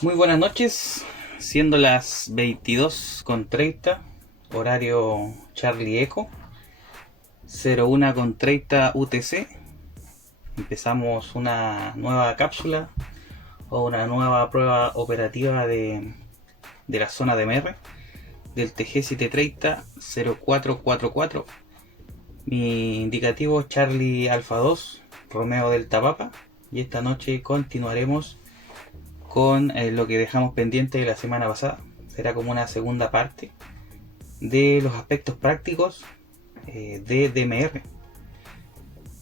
Muy buenas noches, siendo las 22:30, horario Charlie Echo, 01:30 UTC. Empezamos una nueva cápsula o una nueva prueba operativa de la zona de MR del TG 730-0444. Mi indicativo Charlie Alfa 2, Romeo Delta Papa, y esta noche continuaremos con lo que dejamos pendiente de la semana pasada. Será como una segunda parte de los aspectos prácticos de DMR.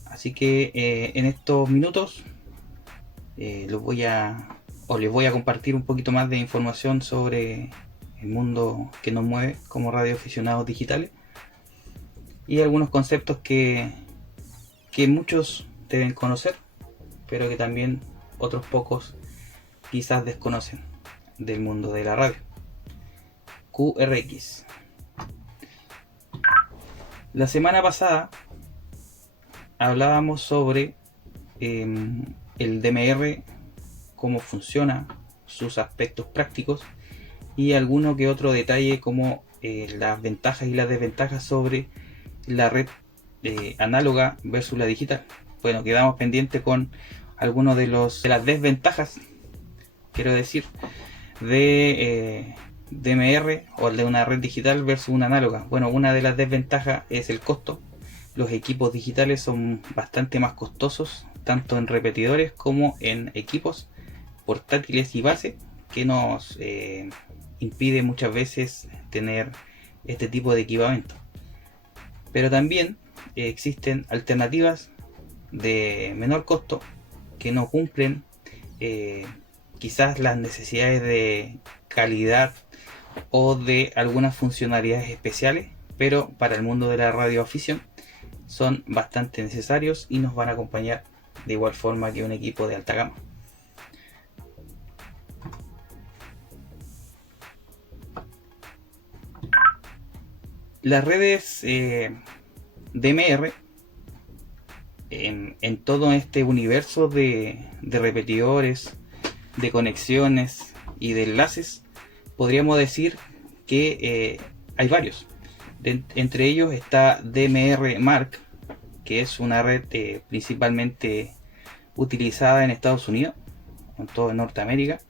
Así que en estos minutos les voy a compartir un poquito más de información sobre el mundo que nos mueve como radioaficionados digitales y algunos conceptos que muchos deben conocer, pero que también otros pocos quizás desconocen del mundo de la radio. QRX. La semana pasada hablábamos sobre el DMR, cómo funciona, sus aspectos prácticos y alguno que otro detalle como las ventajas y las desventajas sobre la red análoga versus la digital. Bueno, quedamos pendientes con algunos de las desventajas, quiero decir, de DMR o de una red digital versus una análoga. Bueno, una de las desventajas es el costo. Los equipos digitales son bastante más costosos, tanto en repetidores como en equipos portátiles y base, que nos impide muchas veces tener este tipo de equipamiento. Pero también existen alternativas de menor costo que no cumplen quizás las necesidades de calidad o de algunas funcionalidades especiales, pero para el mundo de la radioafición son bastante necesarios y nos van a acompañar de igual forma que un equipo de alta gama. Las redes DMR en todo este universo de repetidores, de conexiones y de enlaces, podríamos decir que hay varios. Entre ellos está DMR Mark, que es una red principalmente utilizada en Estados Unidos, en toda Norteamérica,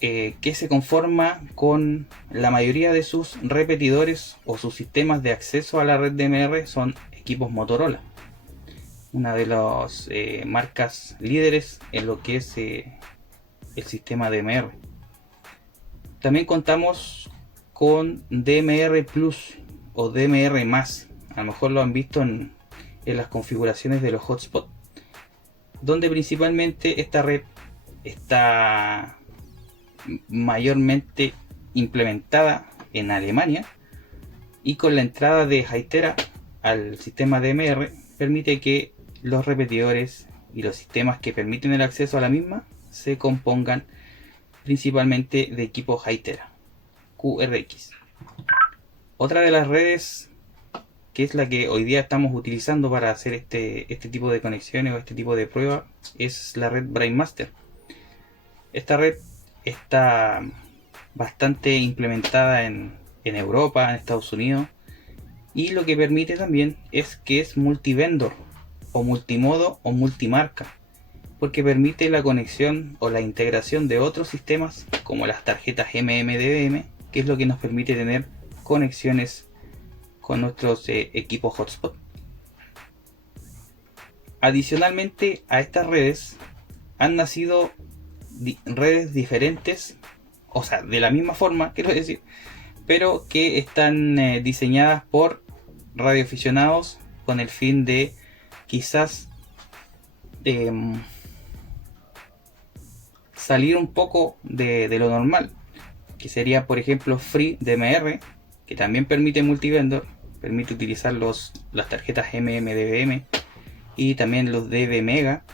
que se conforma con la mayoría de sus repetidores o sus sistemas de acceso a la red DMR son equipos Motorola, una de las marcas líderes en lo que es el sistema DMR. También contamos con DMR Plus o DMR más, a lo mejor lo han visto en las configuraciones de los hotspots, donde principalmente esta red está mayormente implementada en Alemania, y con la entrada de Hytera al sistema DMR permite que los repetidores y los sistemas que permiten el acceso a la misma se compongan principalmente de equipos Hytera, QRX. Otra de las redes, que es la que hoy día estamos utilizando para hacer este tipo de conexiones o este tipo de pruebas, es la red Brainmaster. Esta red está bastante implementada en Europa, en Estados Unidos, y lo que permite también es que es multivendor o multimodo o multimarca, porque permite la conexión o la integración de otros sistemas como las tarjetas MMDM, que es lo que nos permite tener conexiones con nuestros equipos hotspot. Adicionalmente a estas redes han nacido redes diferentes, o sea, de la misma forma, quiero decir, pero que están diseñadas por radioaficionados con el fin de quizás salir un poco de lo normal, que sería por ejemplo FreeDMR, que también permite multivendor, permite utilizar las tarjetas MMDBM y también los DBMega,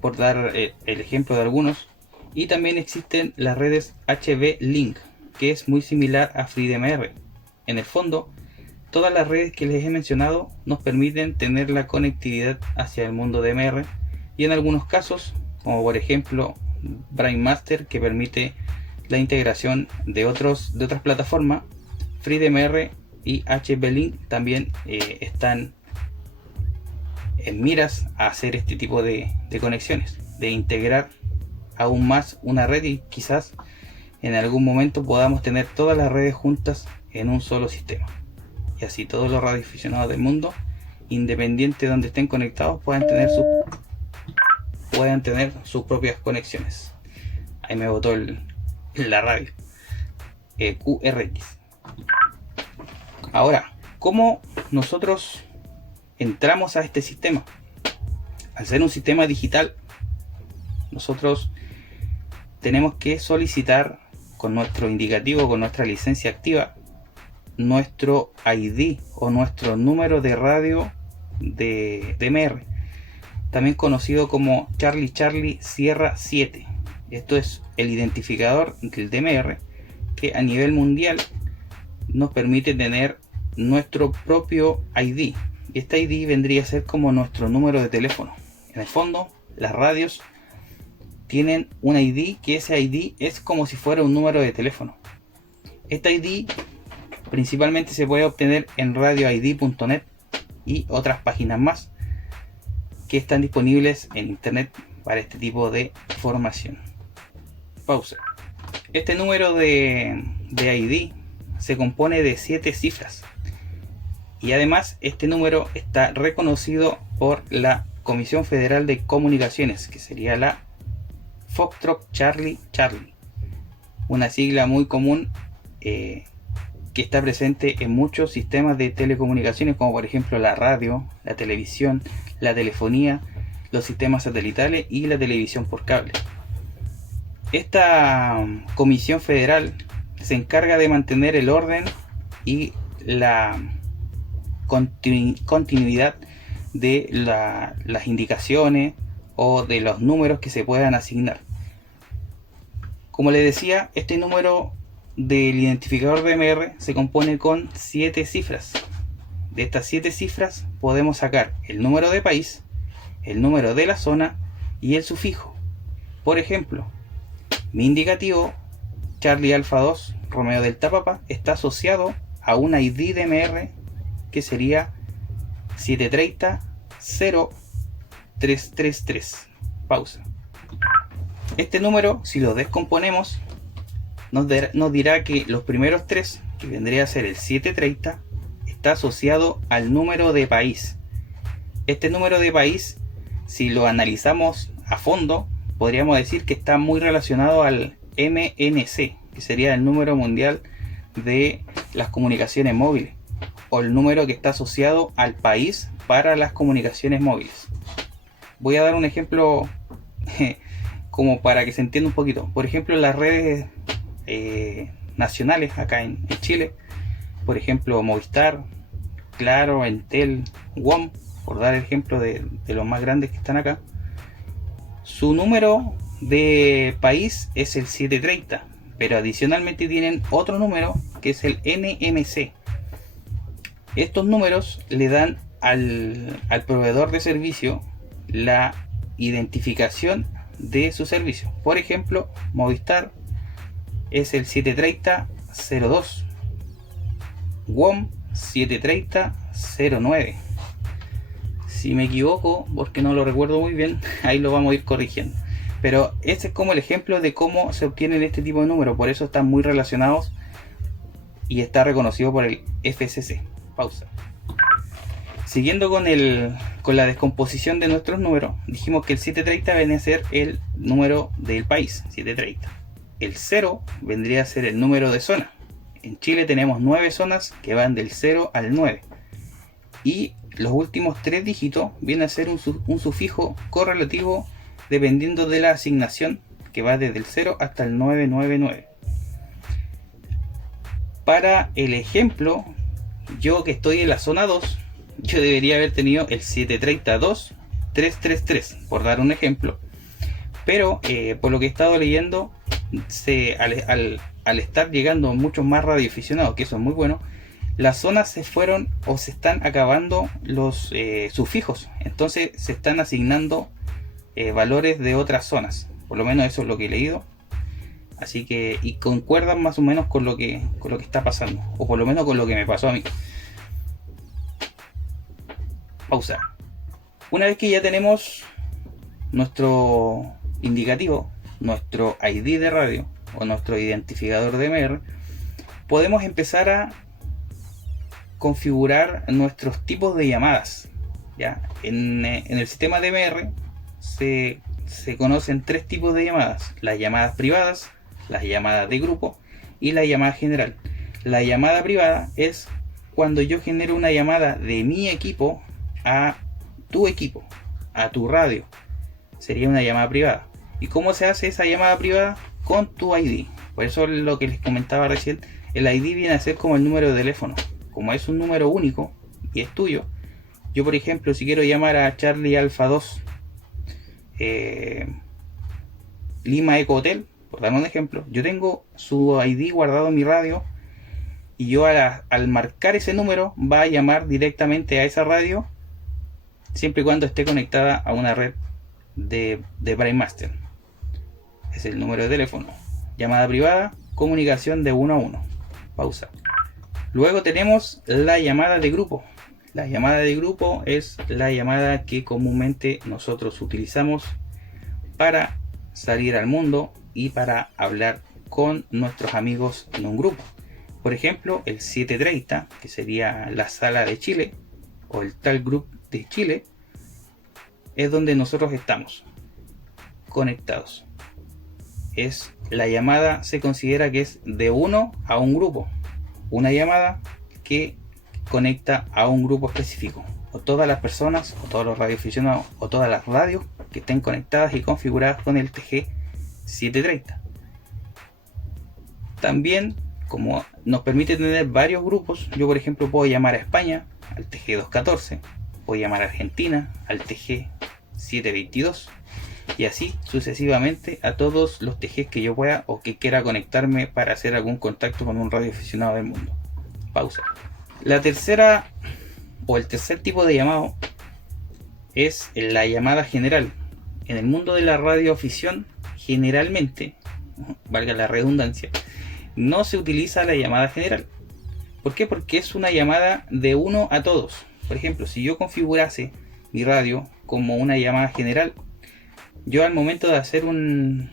por dar el ejemplo de algunos. Y también existen las redes HV-Link, que es muy similar a FreeDMR. En el fondo, todas las redes que les he mencionado nos permiten tener la conectividad hacia el mundo DMR, y en algunos casos, como por ejemplo Brainmaster, que permite la integración de otras plataformas. FreeDMR y HB-Link también están en miras a hacer este tipo de conexiones, de integrar aún más una red, y quizás en algún momento podamos tener todas las redes juntas en un solo sistema, y así todos los radioaficionados del mundo, independiente de donde estén conectados, puedan tener sus propias conexiones. Ahí me botó la radio. QRX. Ahora, ¿cómo nosotros entramos a este sistema? Al ser un sistema digital, nosotros tenemos que solicitar con nuestro indicativo, con nuestra licencia activa, nuestro ID o nuestro número de radio de DMR, también conocido como Charlie Charlie Sierra 7. Esto es el identificador del DMR, que a nivel mundial nos permite tener nuestro propio ID. Y este ID vendría a ser como nuestro número de teléfono. En el fondo, las radios tienen un ID, que ese ID es como si fuera un número de teléfono. Este ID principalmente se puede obtener en radioid.net y otras páginas más que están disponibles en internet para este tipo de formación. Pausa. Este número de ID se compone de 7 cifras, y además este número está reconocido por la Comisión Federal de Comunicaciones, que sería la Foxtrot Charlie Charlie, una sigla muy común que está presente en muchos sistemas de telecomunicaciones, como por ejemplo la radio, la televisión, la telefonía, los sistemas satelitales y la televisión por cable. Esta comisión federal se encarga de mantener el orden y la continuidad de las indicaciones o de los números que se puedan asignar. Como les decía, este número del identificador DMR se compone con 7 cifras. De estas 7 cifras podemos sacar el número de país, el número de la zona y el sufijo. Por ejemplo, mi indicativo Charlie Alfa 2 Romeo Delta Papa está asociado a un ID DMR que sería 730-0333. Pausa. Este número, si lo descomponemos, nos dirá que los primeros 3, que vendría a ser el 730, está asociado al número de país. Este número de país, si lo analizamos a fondo, podríamos decir que está muy relacionado al MNC, que sería el número mundial de las comunicaciones móviles, o el número que está asociado al país para las comunicaciones móviles. Voy a dar un ejemplo como para que se entienda un poquito. Por ejemplo, en las redes nacionales acá en Chile, por ejemplo Movistar, Claro, Entel, WOM, por dar el ejemplo de los más grandes que están acá, su número de país es el 730, pero adicionalmente tienen otro número que es el NMC. Estos números le dan al proveedor de servicio la identificación de su servicio. Por ejemplo, Movistar es el 730-02, WOM 730-09. Si me equivoco, porque no lo recuerdo muy bien, ahí lo vamos a ir corrigiendo. Pero este es como el ejemplo de cómo se obtienen este tipo de números. Por eso están muy relacionados y está reconocido por el FCC. Pausa. Siguiendo con la descomposición de nuestros números, dijimos que el 730 viene a ser el número del país, 730. El 0 vendría a ser el número de zona. En Chile tenemos 9 zonas que van del 0 al 9. Y los últimos 3 dígitos vienen a ser un sufijo correlativo dependiendo de la asignación, que va desde el 0 hasta el 999. Para el ejemplo, yo que estoy en la zona 2, yo debería haber tenido el 732-333, por dar un ejemplo. Pero por lo que he estado leyendo, al estar llegando muchos más radioaficionados, que eso es muy bueno, las zonas se fueron o se están acabando los sufijos. Entonces se están asignando valores de otras zonas. Por lo menos eso es lo que he leído. Así que, y concuerdan más o menos con lo que está pasando, o por lo menos con lo que me pasó a mí. Pausa. Una vez que ya tenemos nuestro indicativo, nuestro ID de radio o nuestro identificador DMR, podemos empezar a configurar nuestros tipos de llamadas. ¿Ya? En el sistema DMR se conocen tres tipos de llamadas: las llamadas privadas, las llamadas de grupo y la llamada general. La llamada privada es cuando yo genero una llamada de mi equipo a tu equipo, a tu radio. Sería una llamada privada. ¿Y cómo se hace esa llamada privada? Con tu ID. Por eso lo que les comentaba recién, el ID viene a ser como el número de teléfono. Como es un número único y es tuyo, yo por ejemplo, si quiero llamar a Charlie Alfa 2 Lima Eco Hotel, por dar un ejemplo, yo tengo su ID guardado en mi radio, y yo al marcar ese número va a llamar directamente a esa radio, siempre y cuando esté conectada a una red de BrainMaster. Es el número de teléfono. Llamada privada, comunicación de 1 a 1. Pausa. Luego tenemos la llamada de grupo. La llamada de grupo es la llamada que comúnmente nosotros utilizamos para salir al mundo y para hablar con nuestros amigos en un grupo. Por ejemplo, el 730, que sería la sala de Chile, o el tal group de Chile, es donde nosotros estamos conectados. La llamada se considera que es de uno a un grupo. Una llamada que conecta a un grupo específico, o todas las personas, o todos los radioaficionados, o todas las radios que estén conectadas y configuradas con el TG730. También, como nos permite tener varios grupos, yo por ejemplo puedo llamar a España al TG214, puedo llamar a Argentina al TG722, y así sucesivamente a todos los TGs que yo pueda o que quiera conectarme para hacer algún contacto con un radioaficionado del mundo. Pausa. La tercera o el tercer tipo de llamado es la llamada general. En el mundo de la radioafición, generalmente, valga la redundancia, no se utiliza la llamada general. ¿Por qué? Porque es una llamada de uno a todos. Por ejemplo, si yo configurase mi radio como una llamada general, yo al momento de hacer un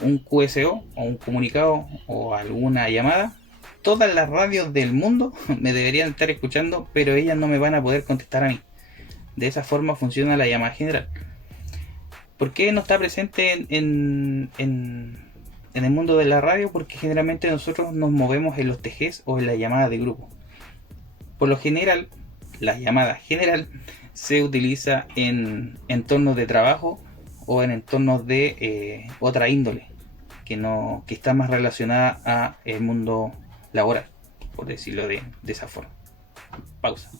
QSO o un comunicado o alguna llamada, todas las radios del mundo me deberían estar escuchando, pero ellas no me van a poder contestar a mí. De esa forma funciona la llamada general. ¿Por qué no está presente en el mundo de la radio? Porque generalmente nosotros nos movemos en los TGs o en la llamada de grupo. Por lo general, la llamada general se utiliza en entornos de trabajo o en entornos de otra índole, que está más relacionada a el mundo laboral, por decirlo de esa forma. Pausa.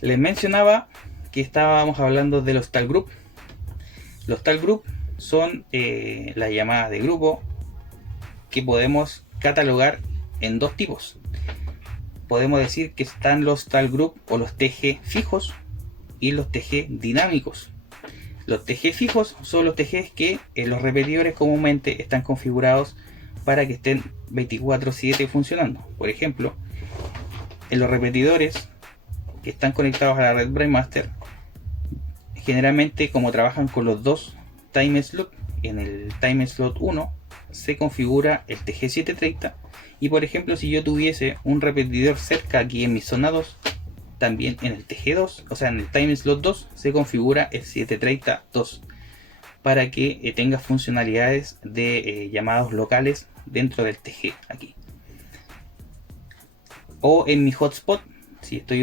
Les mencionaba que estábamos hablando de los tal group. Los tal group son las llamadas de grupo que podemos catalogar en dos tipos. Podemos decir que están los tal group o los TG fijos y los TG dinámicos. Los TG fijos son los TGs que los repetidores comúnmente están configurados para que estén 24/7 funcionando. Por ejemplo, en los repetidores que están conectados a la red BrainMaster, generalmente como trabajan con los dos time slot, en el time slot 1 se configura el TG730, y por ejemplo si yo tuviese un repetidor cerca aquí en mi zona 2, también en el TG2, o sea en el time slot 2 se configura el 730-2 para que tenga funcionalidades de llamados locales dentro del TG aquí. O en mi hotspot, si estoy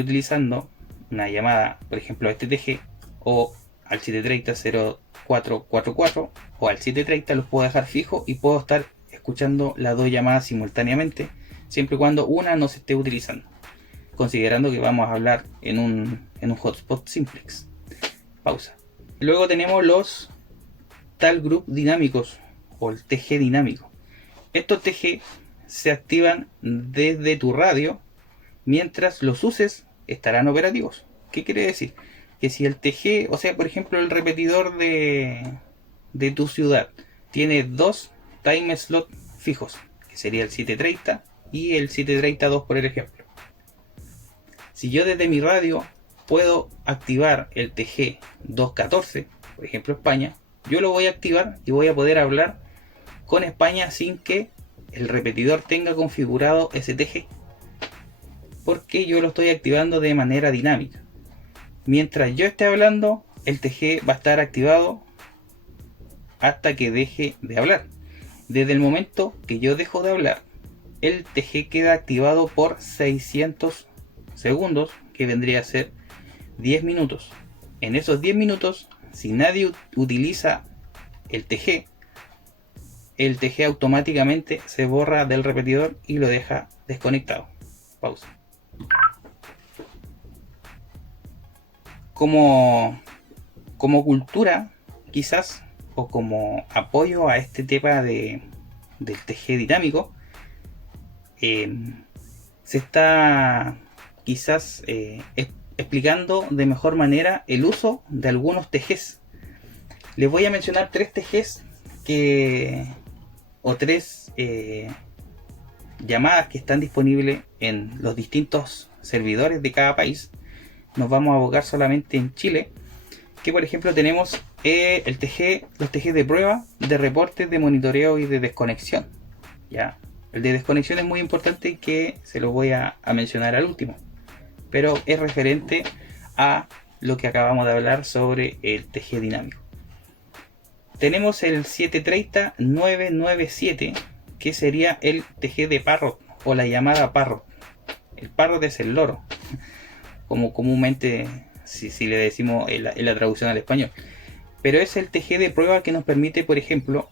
una llamada, por ejemplo a este TG o al 730-0444 o al 730, los puedo dejar fijo y puedo estar escuchando las dos llamadas simultáneamente, siempre y cuando una no se esté utilizando, considerando que vamos a hablar en un hotspot simplex. Pausa. Luego tenemos los tal group dinámicos o el TG dinámico. Estos TG se activan desde tu radio, mientras los uses estarán operativos. ¿Qué quiere decir? Que si el TG, o sea por ejemplo el repetidor de tu ciudad tiene dos time slot fijos, que sería el 730 y el 732 por el ejemplo. Si yo desde mi radio puedo activar el TG 214, por ejemplo España, yo lo voy a activar y voy a poder hablar con España sin que el repetidor tenga configurado ese TG, porque yo lo estoy activando de manera dinámica. Mientras yo esté hablando, el TG va a estar activado hasta que deje de hablar. Desde el momento que yo dejo de hablar, el TG queda activado por 600 segundos, que vendría a ser 10 minutos. En esos 10 minutos, si nadie utiliza el TG automáticamente se borra del repetidor y lo deja desconectado. Pausa. Como cultura, quizás, o como apoyo a este tema del TG dinámico, se está quizás explicando de mejor manera el uso de algunos TGs. Les voy a mencionar tres TGs o tres llamadas que están disponibles en los distintos servidores de cada país. Nos vamos a abocar solamente en Chile, que por ejemplo tenemos los TG de prueba de reportes de monitoreo y de desconexión. ¿Ya? El de desconexión es muy importante, que se lo voy a mencionar al último, pero es referente a lo que acabamos de hablar sobre el TG dinámico. Tenemos el 730-997, que sería el TG de Parrot o la llamada Parrot. El Parrot es el loro, como comúnmente si le decimos en la traducción al español. Pero es el TG de prueba que nos permite, por ejemplo,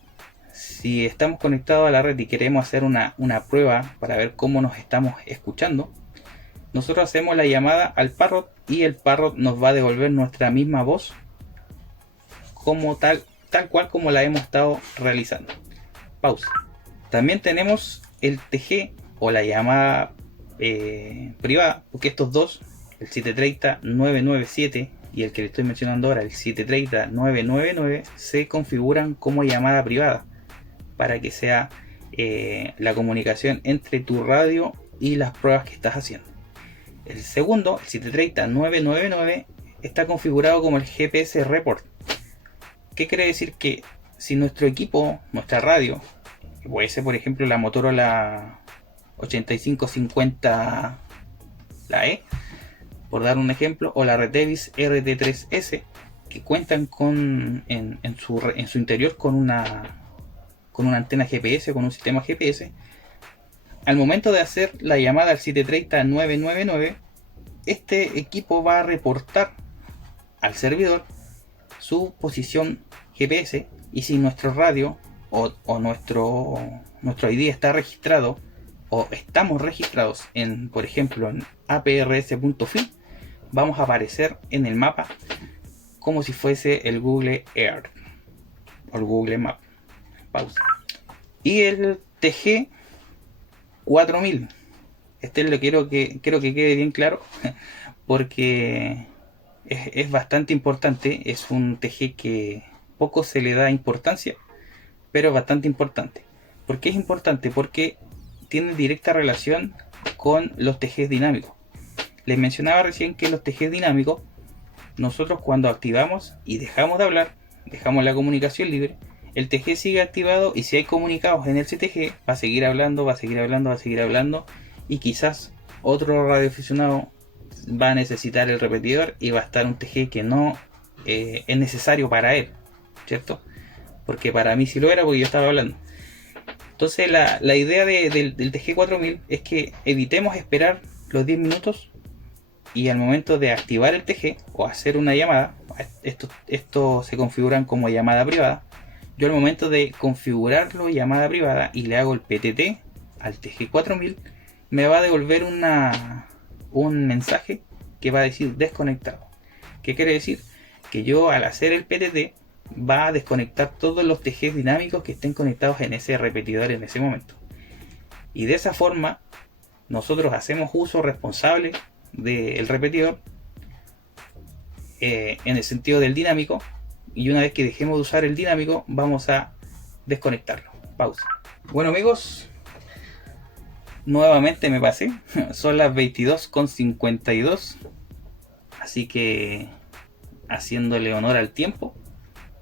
si estamos conectados a la red y queremos hacer una prueba para ver cómo nos estamos escuchando, nosotros hacemos la llamada al Parrot y el Parrot nos va a devolver nuestra misma voz como tal cual como la hemos estado realizando. Pausa. También tenemos el TG o la llamada privada, porque estos dos, el 730-997 y el que le estoy mencionando ahora, el 730-999, se configuran como llamada privada para que sea la comunicación entre tu radio y las pruebas que estás haciendo. El segundo, el 730-999, está configurado como el GPS Report. ¿Qué quiere decir? Que si nuestro equipo, nuestra radio, que puede ser por ejemplo la Motorola 8550, la E, por dar un ejemplo, o la Retevis RT3S, que cuentan en su interior con una antena GPS, con un sistema GPS, al momento de hacer la llamada al 730-999, este equipo va a reportar al servidor su posición GPS, y si nuestro radio o nuestro ID está registrado o estamos registrados en, por ejemplo, en aprs.fin, vamos a aparecer en el mapa como si fuese el Google Earth o el Google Map. Pausa. Y el TG 4000, quiero que quede bien claro porque es bastante importante. Es un TG que poco se le da importancia, pero es bastante importante. ¿Por qué es importante? Porque tiene directa relación con los TGs dinámicos. Les mencionaba recién que los TGs dinámicos, nosotros cuando activamos y dejamos de hablar, dejamos la comunicación libre, el TG sigue activado, y si hay comunicados en el CTG, va a seguir hablando, va a seguir hablando, va a seguir hablando, y quizás otro radioaficionado va a necesitar el repetidor y va a estar un TG que no es necesario para él, ¿cierto? Porque para mí sí lo era, porque yo estaba hablando. Entonces la idea del TG 4000 es que evitemos esperar los 10 minutos, y al momento de activar el TG o hacer una llamada, esto se configuran como llamada privada. Yo al momento de configurarlo llamada privada y le hago el PTT al TG 4000, me va a devolver un mensaje que va a decir desconectado. ¿Qué quiere decir? Que yo, al hacer el PTT, va a desconectar todos los TGs dinámicos que estén conectados en ese repetidor en ese momento. Y de esa forma nosotros hacemos uso responsable del repetidor en el sentido del dinámico, y una vez que dejemos de usar el dinámico, vamos a desconectarlo. Pausa. Bueno amigos, nuevamente me pasé. Son las 22:52. Así que haciéndole honor al tiempo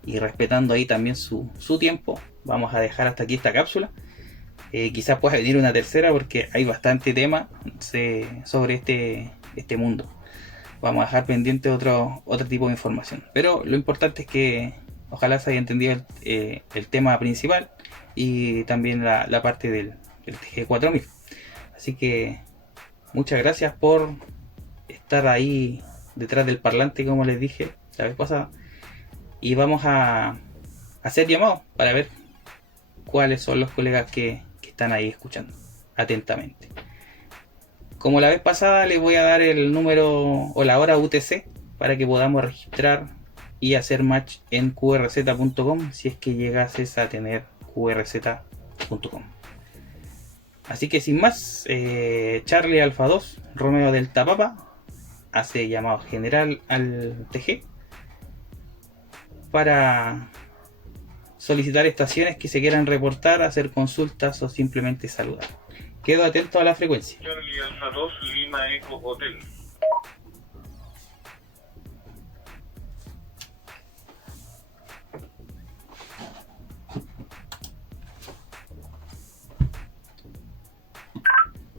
y respetando ahí también su tiempo, vamos a dejar hasta aquí esta cápsula. Quizás pueda venir una tercera porque hay bastante tema sobre este mundo. Vamos a dejar pendiente otro tipo de información. Pero lo importante es que ojalá se haya entendido el tema principal y también la parte del TG4000. Así que muchas gracias por estar ahí detrás del parlante, como les dije la vez pasada. Y vamos a hacer llamados para ver cuáles son los colegas que están ahí escuchando atentamente. Como la vez pasada, les voy a dar el número o la hora UTC para que podamos registrar y hacer match en qrz.com si es que llegases a tener qrz.com. Así que sin más, Charlie Alfa 2, Romeo Delta Papa, hace llamado general al TG para solicitar estaciones que se quieran reportar, hacer consultas o simplemente saludar. Quedo atento a la frecuencia. Charlie Alfa 2, Lima Eco Hotel.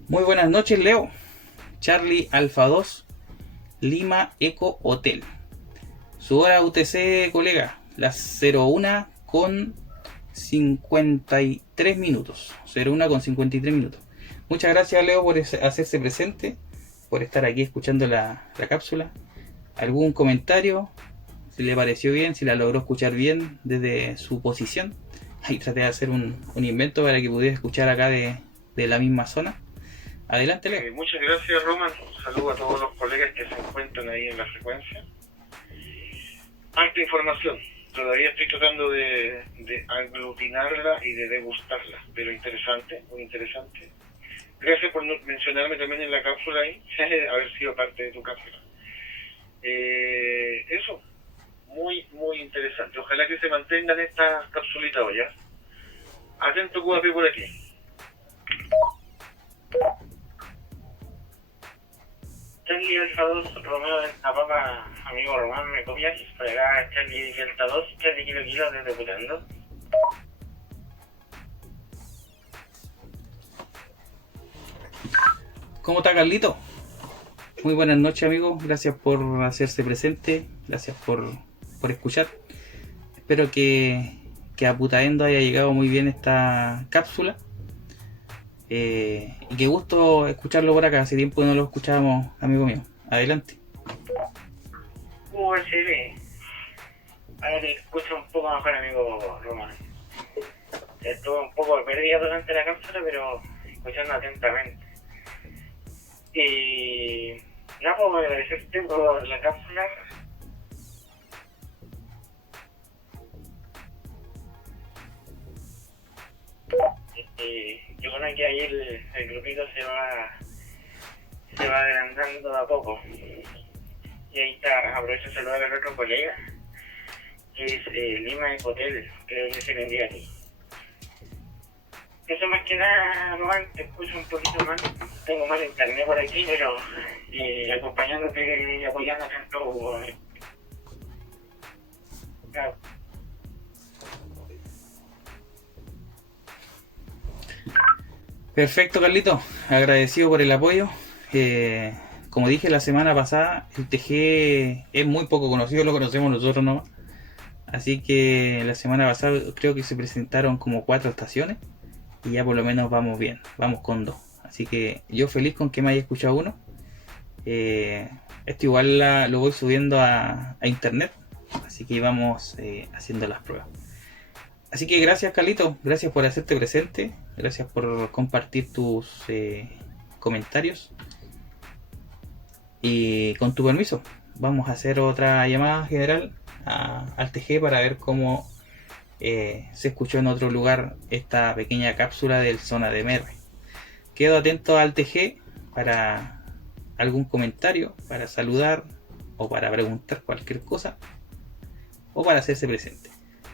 Muy buenas noches, Leo. Charlie Alfa 2, Lima Eco Hotel. Su hora UTC, colega, las 01:53 minutos. 01:53 minutos. Muchas gracias, Leo, por hacerse presente, por estar aquí escuchando la cápsula. ¿Algún comentario? Si le pareció bien, si la logró escuchar bien desde su posición. Ahí traté de hacer un invento para que pudiera escuchar acá de la misma zona. Adelante, Leo. Muchas gracias, Roman. Un saludo a todos los colegas que se encuentran ahí en la frecuencia. Harta información. Todavía estoy tratando de aglutinarla y de degustarla, pero interesante, muy interesante. Gracias por mencionarme también en la cápsula ahí, haber sido parte de tu cápsula. Eso, muy, muy interesante. Ojalá que se mantengan estas capsulitas hoy, ¿ya? Atento, QAP por aquí. Charlie Delta 2, Romeo Delta Papa, amigo Román, ¿me copias? Por acá Charlie Delta 2, Charlie Kilo desde Putando. ¿Cómo está, Carlito? Muy buenas noches, amigo. Gracias por hacerse presente. Gracias por escuchar. Espero que a Putaendo haya llegado muy bien esta cápsula. Y qué gusto escucharlo por acá. Hace tiempo que no lo escuchábamos, amigo mío. Adelante. USB. Ahora te escucho un poco mejor, amigo Román. Estuve un poco perdido durante la cápsula, pero escuchando atentamente. Y nada, pues agradecerte por la cápsula. Yo creo que ahí el grupito se va adelantando de a poco. Y ahí está, aprovecho de saludar al otro colega, que es Lima Eco Hotel, creo que se le envía aquí. Eso más que nada, Román, te escucho un poquito más. Tengo más internet por aquí, pero acompañándote y apoyándote en todo. Claro. Perfecto, Carlito. Agradecido por el apoyo. Como dije la semana pasada, el TG es muy poco conocido, lo conocemos nosotros nomás. Así que la semana pasada creo que se presentaron como 4 estaciones y ya por lo menos vamos bien, vamos con 2. Así que yo feliz con que me haya escuchado uno. Esto igual lo voy subiendo a internet, así que vamos haciendo las pruebas. Así que gracias, Carlito, gracias por hacerte presente, gracias por compartir tus comentarios. Y con tu permiso, vamos a hacer otra llamada general al TG para ver cómo se escuchó en otro lugar esta pequeña cápsula del Zona de MR. Quedo atento al TG para algún comentario, para saludar o para preguntar cualquier cosa o para hacerse presente.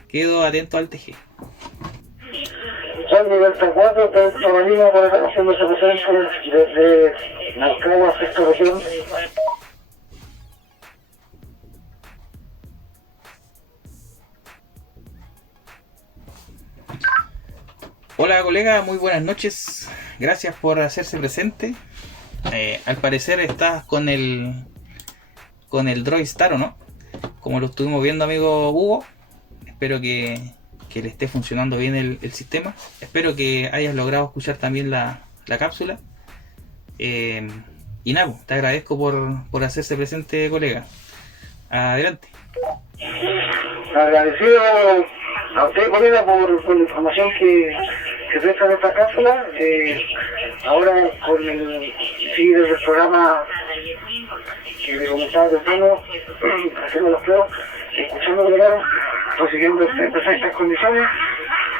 Quedo atento al TG. Soy Delta 4, Delta Marina, haciéndose presente desde Nancagua, sexta región. Hola colega, muy buenas noches. Gracias por hacerse presente. Al parecer estás con el Droid Star, ¿o no? Como lo estuvimos viendo, amigo Hugo. Espero que le esté funcionando bien el sistema. Espero que hayas logrado escuchar también la cápsula. Y nada, te agradezco por hacerse presente, colega. Adelante. Agradecido a usted, colega, por la información que presta en esta cápsula. Ahora con el feed del programa que le comentaba temprano, haciendo los pruebas, escuchando colega, recibiendo estas condiciones,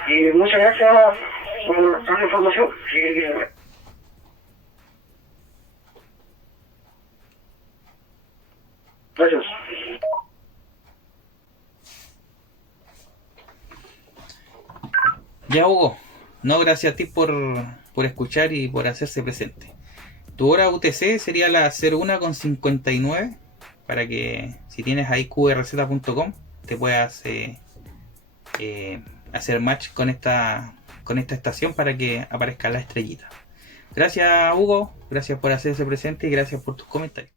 y muchas gracias por toda la información. Gracias. Ya, Hugo, no, gracias a ti por escuchar y por hacerse presente. Tu hora UTC sería la 01:59, para que si tienes ahí qrz.com te puedas hacer match con esta estación para que aparezca la estrellita. Gracias, Hugo, gracias por hacerse presente y gracias por tus comentarios.